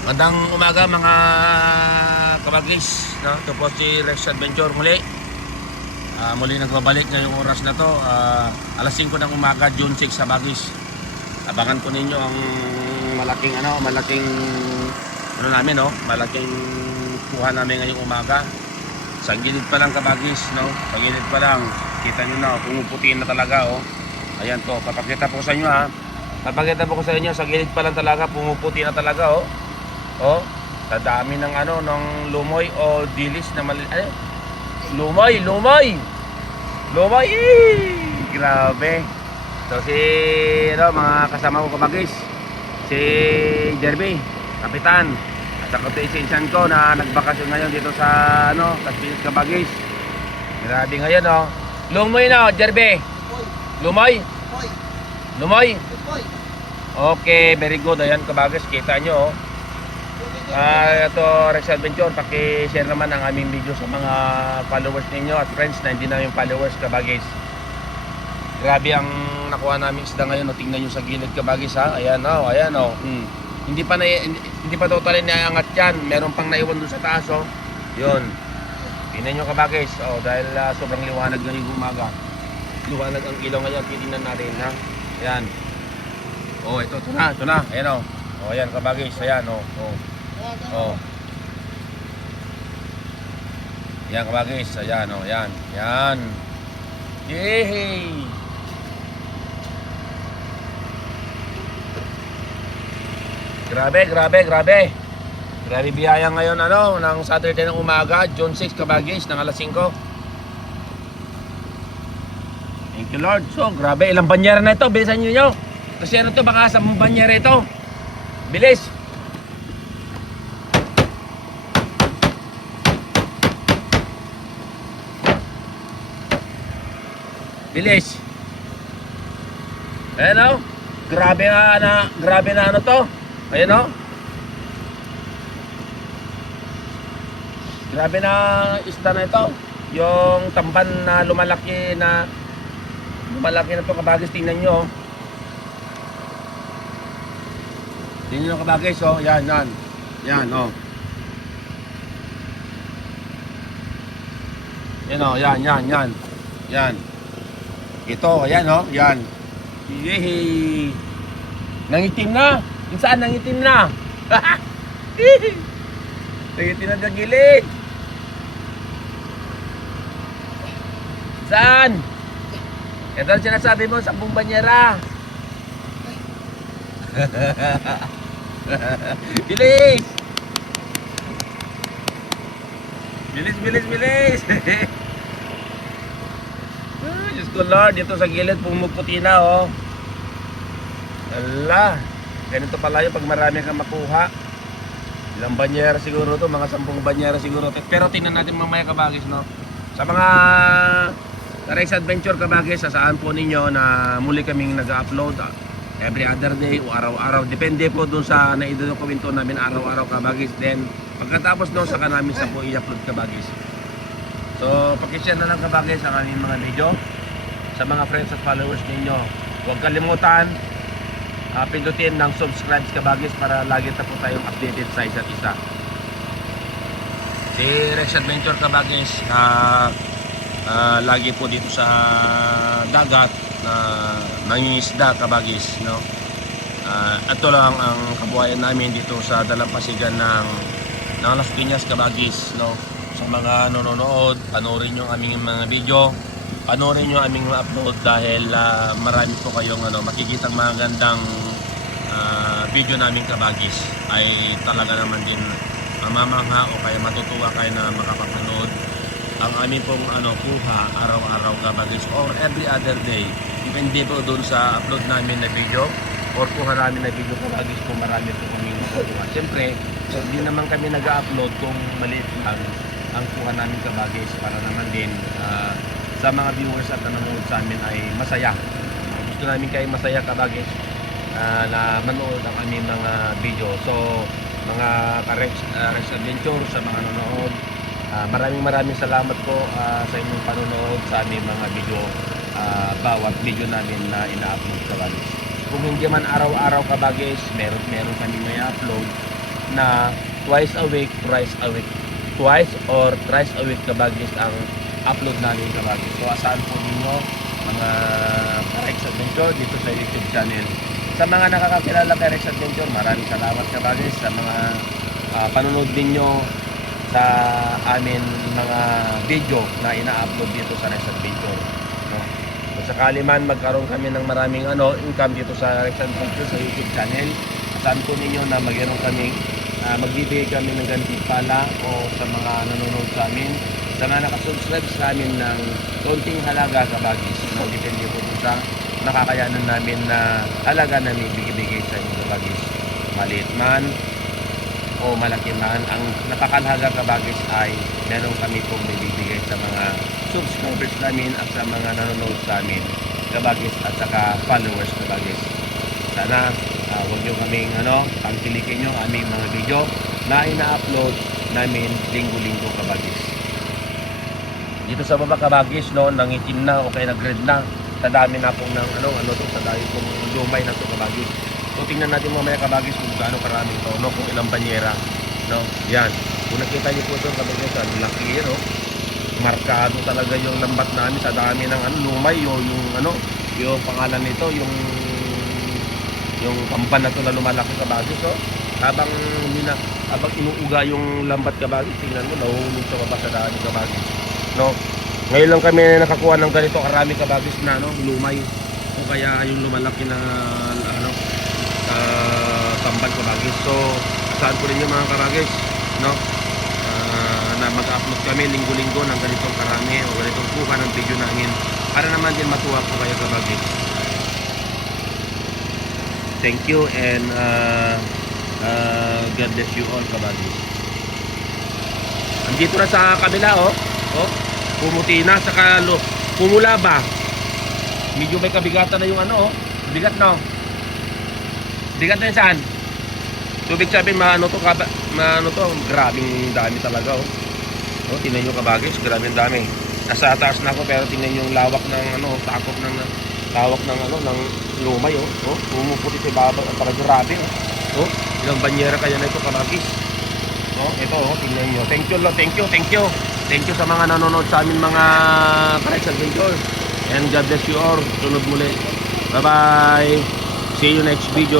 Magandang umaga mga kabagis, no? Ito po si Rex Adventure muli. Muli nagbabalik ngayong oras na to. Alas 5 ng umaga, June 6 sa Bagis. Abangan po ninyo ang malaking namin, no? Malaking kuha namin ngayong umaga. Sa gilid pa lang kabagis, no? Sa gilid pa lang. Kita nyo na, pumuputi na talaga, oh. Ayan to, papakita po sa inyo, ha. Papakita po ko sa inyo, sa gilid pa lang talaga, pumuputi na talaga, oh. Oh, sa dami ng ng lumoy o dilis na mali. Ay, lumoy. Grabe. So si mga kasama ko kabagis, si Jerby, kapitan, at saka si insan ko na nagbakasyon ngayon dito sa Caspinas kabagis. Grabe ngayon, oh. Lumoy na, Jerby. Lumoy. Okay, very good. Ayan kabagis, kita nyo, oh. Ito Rex Adventure, paki-share naman ang aming video sa mga followers ninyo at friends na hindi namin followers kabagis. Grabe ang nakuha namin isda ngayon, tingnan nyo sa gilid kabagis, ha. Ayan, oh, ayan, oh. Hindi pa totally naiangat yan, meron pang naiwan doon sa taas, oh. Yun, tingnan nyo kabagis, oh, dahil sobrang liwanag ngayong umaga. Liwanag ang ilaw ngayon, titingnan natin, ha. Ayan, oh, ito na, ayan, oh. Oh, ayan kabagis, ayan, oh. Oh. Yan kabagis, ayan, oh, yan. Yehey! Grabe. Grabe biyaya ngayon, ng Saturday ng umaga, June 6 kabagis, ng alas 5. Thank you Lord. So, grabe, ilang banyera na ito, bilisan nyo. Kasi to, baka 10 banyera ito. Bilis! Bilis. Ayan, oh. Grabe na to. Ayan, oh. Grabe na isda na ito. Yung tamban na lumalaki na to kabagis, tingnan nyo, oh. Tingnan nyo kabagis, oh. Yan, oh. Yan, oh, yan. Ito, ayan, oh, yan. Yehey! Nangitim na! Kung saan nangitim na? Nangitim na sa gilid! Saan? Ito ang sinasabi mo, 10 banyera. Bilis! Bilis! Diyos ko Lord, dito sa gilid pumuputi na, oh. Ala, ganito pala yun pag marami kang makuha. Ilang banyera siguro to, mga 10 banyera siguro to. Pero tingnan natin mamaya kabagis, no. Sa mga Rex Adventure kabagis, sasaan po ninyo na muli kaming nag-upload every other day o araw-araw. Depende po dun sa naidokumento namin araw-araw kabagis. Then pagkatapos no, saka namin sa po i-upload kabagis. So, pakishare na lang kabagis ang aming mga video sa mga friends at followers ninyo. Huwag kalimutan, pindutin ng subscribe kabagis para lagi na po tayong updated sa isa't isa. Si Rex Adventure kabagis, lagi po dito sa dagat na nangingisda kabagis, no? Ito lang ang kabuhayan namin dito sa dalampasigan ng Las Piñas kabagis, no? Sa mga nanonood, panoorin nyo ang aming mga video, panoorin nyo ang aming mga upload dahil marami po kayong makikitang magandang video namin kabagis. Ay talaga naman din mamamangha o kaya matutuwa kayo na makapapanood ang aming pong kuha araw-araw kabagis or every other day. Depende po doon sa upload namin na video or kuha namin na video kabagis kung marami po kami nakuha. Siyempre, so hindi naman kami nag-upload kung maliit lang ang kuha namin kabagis para naman din sa mga viewers at nanonood sa amin ay masaya. Gusto namin kayo masaya kabagis na manood ang aming mga video. So mga Rex Adventure sa mga nanonood, maraming salamat po sa inyong panonood sa aming mga video, bawat video namin na ina-upload kabagis. Kung hindi man araw-araw kabagis, meron kami may upload. na twice a week, thrice a week. Twice or thrice a week kabagis ang upload namin kabagis. So asahan po ninyo mga Rex Adventure dito sa YouTube channel. Sa mga nakakakilala kay Rex Adventure, maraming salamat kabagis sa mga panonood ninyo sa amin mga video na ina-upload dito sa Rex Adventure. No? Kung sakali man magkaroon kami ng maraming income dito sa Rex Adventure sa YouTube channel, asahan po ninyo na magkaroon kami magbibigay kami ng gantimpala o sa mga nanonood sa amin, sa mga nakasubscribe sa amin ng konting halaga kabagis. No, depende po sa nakakayanan namin na halaga na may bigay sa inyo kabagis. Maliit man o malaki man, ang napakalaga kabagis ay meron kami pong bibigay sa mga subscribers namin at sa mga nanonood sa amin kabagis at saka followers kabagis. Sana huwag nyo kaming pangkilikin nyo aming mga video na ina-upload namin linggo-linggo kabagis. Dito sa baba kabagis, no, nangitim na o kaya nag-red na. Sa dami na pong sa dami pong lumay na ito kabagis. So tingnan natin mamaya kabagis kung gaano karaming to, no, kung ilang banyera. No? Yan. Kung nakita niyo po ito kabagis, ang laki, no? Markado talaga yung lambat namin sa dami ng lumay, yung pangalan nito, yung kampan na ito na lumalaki kabagis, so habang inuuga yung lambat kabagis, tingnan mo, nahuhulog sa baba sa daan kabagis, no? Ngayon lang kami nakakuha ng ganito karami kabagis na lumay o kaya yung lumalaki na kampan kabagis. So saan po rin yung mga kabagis, no? Na mag-upload kami linggo-linggo ng ganitong karami o ganitong kuha ng video namin para naman din matuwa po kayo kabagis. Thank you and God bless you all kabagis. Andito na sa kabila, pumuti na, saka pumula ba? Medyo may kabigatan na yung bigat na, bigat na yun saan? Tubig sabihin, grabing dami talaga, tingnan nyo kabagis, grabing dami. Nasa taas na ako pero tingnan nyo yung lawak ng takop ng lumay, pumuputi sa baba at para grabe, ilang banyera kaya na ito kabagis. Ito, tingnan nyo. Thank you sa mga nanonood sa amin mga Rex Adventure. And God bless you all. Sunod muli. Bye bye. See you next video.